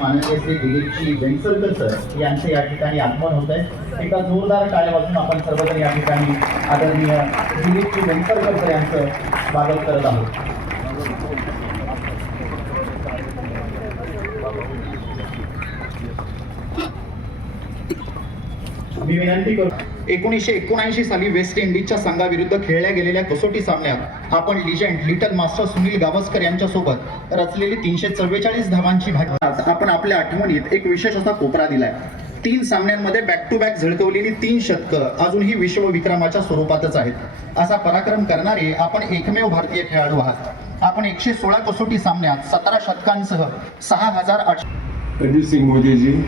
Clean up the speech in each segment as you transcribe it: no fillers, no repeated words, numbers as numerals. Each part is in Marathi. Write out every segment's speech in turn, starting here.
माननीय श्री दिलीपजी वेंगसरकर सर यांचे या ठिकाणी आगमन होत आहे। एका जोरदार टाळ्यापासून आपण सर्वजण या ठिकाणी आदरणीय दिलीपजी वेंगसरकर सर यांचं स्वागत करत आहोत। मी विनंती करतो 1979 साली वेस्ट इंडिजच्या संघाविरुद्ध खेळल्या गेलेल्या कसोटी सामन्यात आपण legend little master Sunil Gavaskar यांच्या सोबत रचलेली 344 धावांची भागीदारी आपण आपल्या आठवणीत एक विशेष असा कोपरा दिलाय। 3 सामन्यांमध्ये बॅक टू बॅक झळकवलेली 3 शतकं अजूनही विश्वविक्रमाच्या स्वरूपातच आहेत। असा पराक्रम करणारे आपण एकमेव भारतीय खेळाडू आहात। आपण 116 कसोटी सामन्यात 17 शतकांसह 6800 रणजीत सिंग मोदी जी,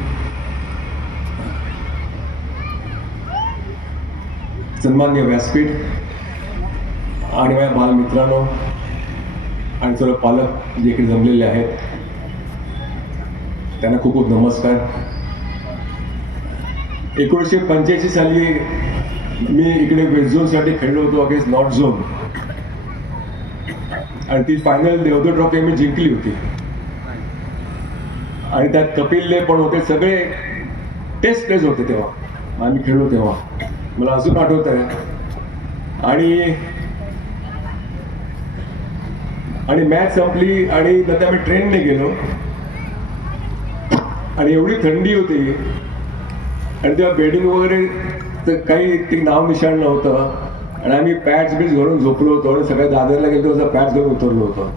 सन्मान्य व्यासपीठ आणि माझ्या बालमित्रांनो आणि सर्व पालक जे इकडे जमलेले आहेत त्यांना खूप खूप नमस्कार। 1985 साली मी इकडे वेस्ट झोनसाठी खेळलो होतो अगेन्स्ट नॉर्थ झोन आणि ती फायनल देवधर ट्रॉफी मी जिंकली होती आणि त्यात कपिल देव पण होते। सगळे टेस्ट प्लेस होते तेव्हा आम्ही खेळलो तेव्हा, मला अजून आठवत आहे। आणि मॅच संपली आणि नंतर आम्ही ट्रेनने गेलो आणि एवढी थंडी होती आणि तेव्हा बेडिंग वगैरे तर काही ते नाव निशाण नव्हतं आणि आम्ही पॅड्स बीड्स घालून झोपलो होतो आणि सगळ्या दादरला गेलो तसं पॅड्स घालून उतरलो होतो।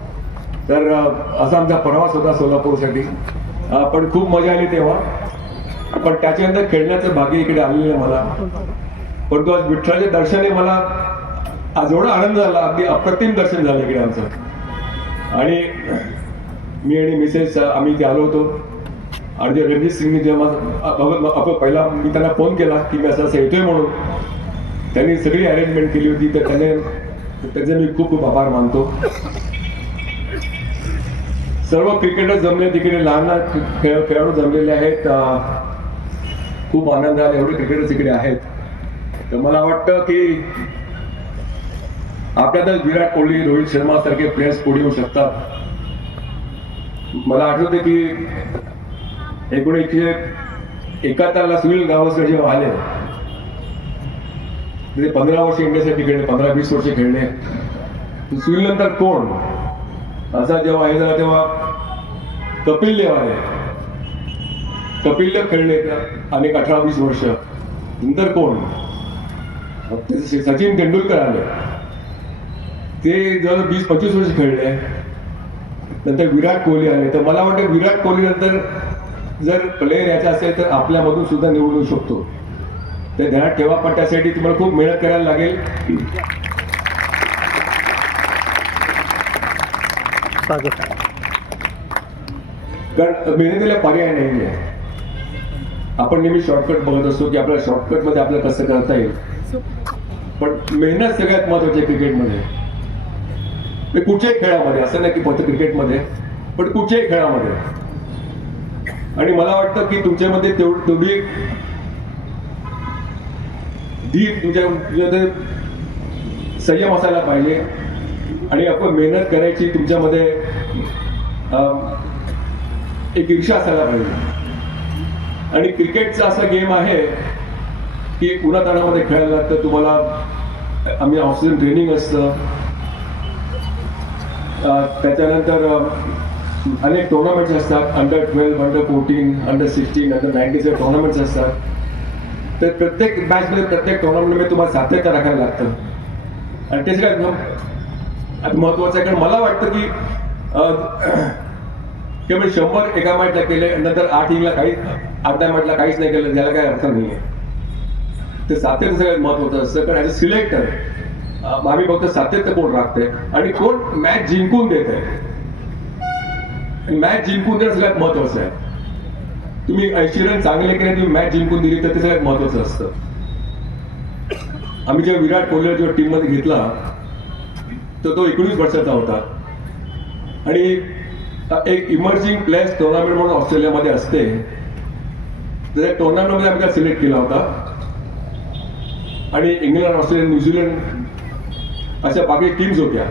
तर असा आमचा प्रवास होता सोलापूरसाठी, पण खूप मजा आली तेव्हा। पण त्याच्यानंतर खेळण्याचं भाग्य इकडे आलेलं मला, परंतु आज विठ्ठलाच्या दर्शनाने मला आज एवढा आनंद झाला, अगदी अप्रतिम दर्शन झालं इकडे आमचं। आणि मी आणि मिसेस आम्ही इथे आलो होतो आणि जे रणजित सिंगनी जेव्हा पहिला मी त्यांना फोन केला की मी असं येतोय म्हणून, त्यांनी सगळी अरेंजमेंट केली होती, तर त्याचे मी खूप खूप आभार मानतो। सर्व क्रिकेटर जमले तिकडे, लहान लहान खेळाडू जमलेले आहेत, खूप आनंद आला, एवढे क्रिकेटर्स इकडे आहेत। तर मला वाटतं की आपल्यातच विराट कोहली, रोहित शर्मा सारखे प्लेयर्स पुढे येऊ शकतात। मला आठवते की 1971 सुनील गावस्कर जेव्हा आले, ते 15 वर्ष इंडियासाठी खेळले, 15-20 वर्ष खेळले। सुनील नंतर कोण असा जेव्हा हे झाला तेव्हा कपिल देव आले, कपिल देव खेळले अनेक 18-20 वर्ष, नंतर कोण सचिन तेंडुलकर आले, ते जवळ 20-25 वर्ष खेळले, नंतर विराट कोहली आले। तर मला वाटतं विराट कोहली नंतर जर प्लेयर याचा असेल तर आपल्यामधून सुद्धा निवडून येऊ शकतो, ते ध्यानात ठेवा। पण त्यासाठी तुम्हाला खूप मेहनत करायला लागेल। कारण मेहनतीला पर्याय नाही आहे। आपण नेहमी शॉर्टकट बघत असतो की आपल्या शॉर्टकटमध्ये आपल्याला कसं करता येईल, पण मेहनत सगळ्यात महत्वाची आहे क्रिकेटमध्ये। कुठच्याही खेळामध्ये, असं नाही की फक्त क्रिकेटमध्ये, पण कुठच्याही खेळामध्ये। आणि मला वाटतं की तुमच्यामध्ये तेवढी धीर तुमच्यामध्ये संयम असायला पाहिजे आणि आपण मेहनत करायची तुमच्यामध्ये एक ईर्ष्या असायला पाहिजे। आणि क्रिकेटचा असा गेम आहे की उन्हाताणामध्ये खेळायला लागतं तुम्हाला। आम्ही ऑक्सिजन ट्रेनिंग असतं, त्याच्यानंतर अनेक टुर्नामेंट्स असतात, under 12, under 14, under 16, under 19 tournaments असतात। तर प्रत्येक मॅचमध्ये, प्रत्येक टुर्नामेंटमध्ये तुम्हाला सातत्य राखायला लागतं आणि ते सगळ्यात महत्वाचं आहे। कारण मला वाटतं की केवळ 100 एका मॅचला केले, नंतर 8 इनिंगला काही 8 मॅचला काहीच नाही केलं, त्याला काही अर्थ नाही आहे। ते सातत्य सगळ्यात महत्वाचं असतं। कारण ॲज अ सिलेक्टर आम्ही फक्त सातत्य कोण राखते आणि कोण मॅच जिंकून देत आहे, मॅच जिंकून देणं सगळ्यात महत्वाचं आहे। तुम्ही 80 रन चांगले केले, तुम्ही मॅच जिंकून दिली तर ते सगळ्यात महत्वाचं असतं। आम्ही जेव्हा विराट कोहलीला जेव्हा टीम मध्ये घेतला तर तो 19 वर्षाचा होता आणि एक इमर्जिंग प्लेयर्स टुर्नामेंट म्हणून ऑस्ट्रेलियामध्ये असते, त्या टुर्नामेंटमध्ये आम्ही त्याला सिलेक्ट केला होता आणि इंग्लंड, ऑस्ट्रेलिया, न्यूझीलंड अशा बाकी टीम्स होत्या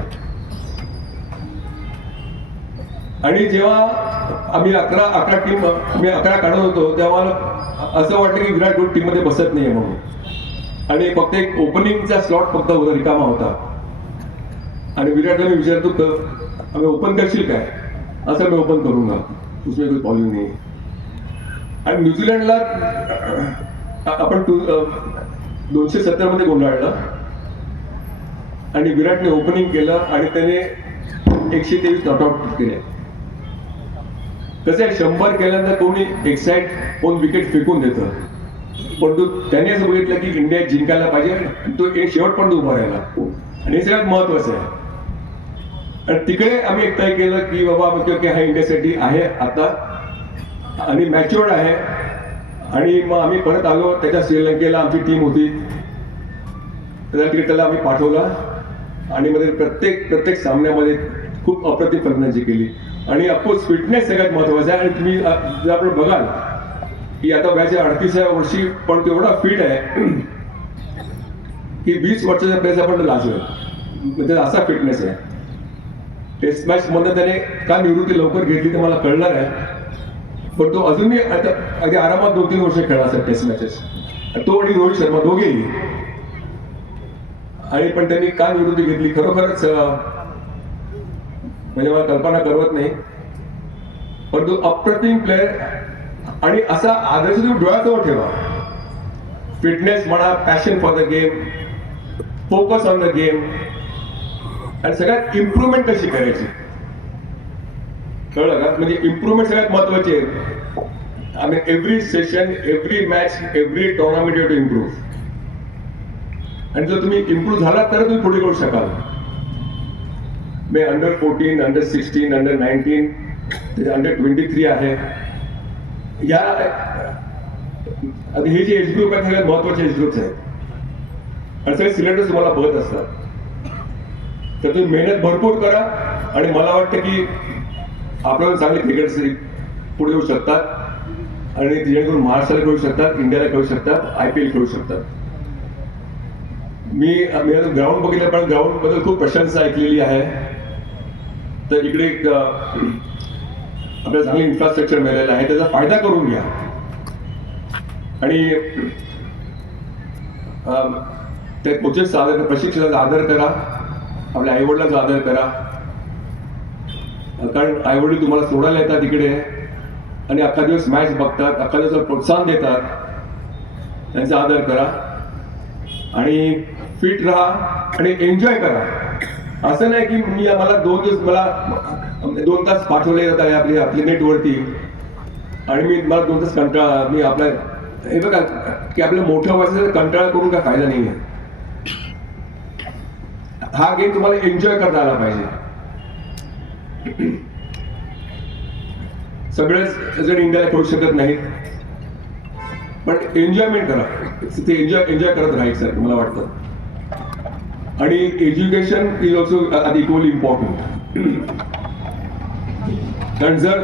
आणि जेव्हा आम्ही 11 टीम मी 11 काढत होतो तेव्हा मला असं वाटलं की विराट कोहली टीममध्ये बसत नाही म्हणून. आणि फक्त एक ओपनिंगचा स्लॉट फक्त रिकामा होता आणि विराटला मी विचारतो आम्ही ओपन करशील काय, असं मी ओपन करूंगा, उसमें कोई प्रॉब्लेम नाही. आणि न्यूझीलंडला आपण 270 मध्ये गुंडाळलं आणि विराटने ओपनिंग केलं आणि त्याने 123 नॉट आउट केले. कसं आहे 100 केल्यानंतर कोणी एक्साइट कोण विकेट फेकून देतं, परंतु त्याने असं बघितलं की इंडिया जिंकायला पाहिजे, तो एक शेवटपर्यंत उभा राहिला आणि हे सगळ्यात महत्वाचं आहे. आणि तिकडे आम्ही एक तय केलं की बाबा की हा इंडियासाठी आहे आता आणि मॅच्युअर्ड आहे. आणि मग आम्ही परत आलो, त्याच्या श्रीलंकेला आमची टीम होती, त्याला क्रिकेटला आम्ही पाठवला आणि मध्ये प्रत्येक सामन्यामध्ये खूप अप्रतिम फलंदाजी केली. आणि ऑफकोर्स फिटनेस सगळ्यात महत्वाचा आहे. आणि तुम्ही जर आपण बघाल की आता वयाच्या 38व्या वर्षी पण तो एवढा फिट आहे की 20 वर्षाच्या प्लेस आपण लाजलोय, म्हणजे असा फिटनेस आहे. टेस्ट मॅच मध्ये त्याने का निवृत्ती लवकर घेतली ते मला कळणार आहे, पण तो अजूनही आता अगदी आरामात 2-3 वर्ष खेळला असेल टेस्ट मॅचेस, तो आणि रोहित शर्मा दोघेही. आणि पण त्यांनी का निवृत्ती घेतली खरोखरच म्हणजे मला कल्पना करवत नाही, परंतु अप्रतिम प्लेअर. आणि असा आदर्श तुम्ही डोळ्याजवळ ठेवा, फिटनेस म्हणा, passion for the game, focus on the game, आणि सगळ्यात इम्प्रुव्हमेंट कशी करायची, कळलं का? म्हणजे इम्प्रुव्हमेंट सगळ्यात महत्वाची आहे. आम्ही every session, every match, every tournament you to improve. आणि जर तुम्ही इम्प्रूव्ह झालात तर तुम्ही पुढे करू शकाल. मी अंडर 14, अंडर 16, अंडर 19, अंडर 23 आहे. या हे जे एज ग्रुप आहेत सगळ्यात महत्वाचे एज ग्रुप्स आहेत आणि सगळे सिलेक्टर्स तुम्हाला बघत असतात. तर तुम्ही मेहनत भरपूर करा आणि मला वाटतं की आपल्याला चांगले क्रिकेटर्स पुढे येऊ शकतात आणि जेणेकरून महाराष्ट्राला खेळू शकतात, इंडियाला खेळू शकतात, IPL खेळू शकतात. मी ग्राउंड बघितलं, पण ग्राउंड बद्दल खूप प्रशंसा ऐकलेली आहे. तर इकडे आपल्याला चांगलं इन्फ्रास्ट्रक्चर मिळालेलं आहे, त्याचा फायदा करून घ्या. आणि त्या कोचेसचा आदर, प्रशिक्षकाचा आदर करा, आपल्या आईवडिलांचा आदर करा, कारण आईवडील तुम्हाला सोडायला येतात तिकडे आणि अख्खा दिवस मॅच बघतात, अख्खा दिवस प्रोत्साहन देतात, त्यांचा आदर करा आणि फिट राहा आणि एन्जॉय करा. असं नाही की मला 2 दिवस मला 2 तास पाठवले जात आहे आपली नेटवरती आणि मला 2 तास कंटाळा, मी आपल्या हे बघा की आपल्या मोठ्या वयाचा कंटाळा करून काय फायदा नाही आहे. हा गेम तुम्हाला एन्जॉय करता आला पाहिजे. सगळेच जण इंडियाला खेळू शकत नाहीत, पण एन्जॉयमेंट करा, ते एन्जॉय करत राहायचं मला वाटतं. आणि education is also equally important. कारण जर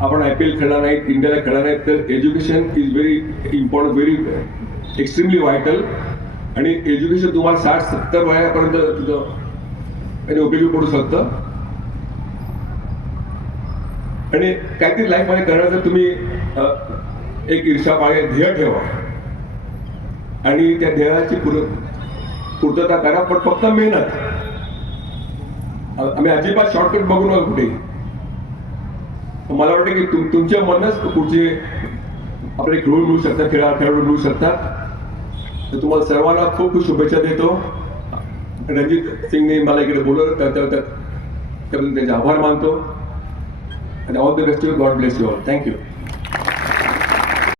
आपण IPL खेळणार नाहीत, इंडियाला खेळणार नाहीत, तर education is very important, very extremely vital. आणि एज्युकेशन तुम्हाला 60-70 वयापर्यंत तुझं उपयोगी पडू शकतं. आणि काहीतरी लाईफमध्ये करण्याचं तुम्ही एक ईर्षा पाळे ध्येय ठेवा आणि त्या ध्येयाची पूर्तता करा, पण फक्त मेहनत. आम्ही अजिबात शॉर्टकट बघू नका कुठे. मला वाटतं की तुमच्या मनच पुढचे आपले खेळून मिळू शकतात, खेळाडू मिळू शकतात. तर तुम्हाला सर्वांना खूप खूप शुभेच्छा देतो. रणजित सिंगने मला इकडे बोलवलं त्याबद्दल त्यांचे आभार मानतो. आणि all the best, God bless you all. Thank you.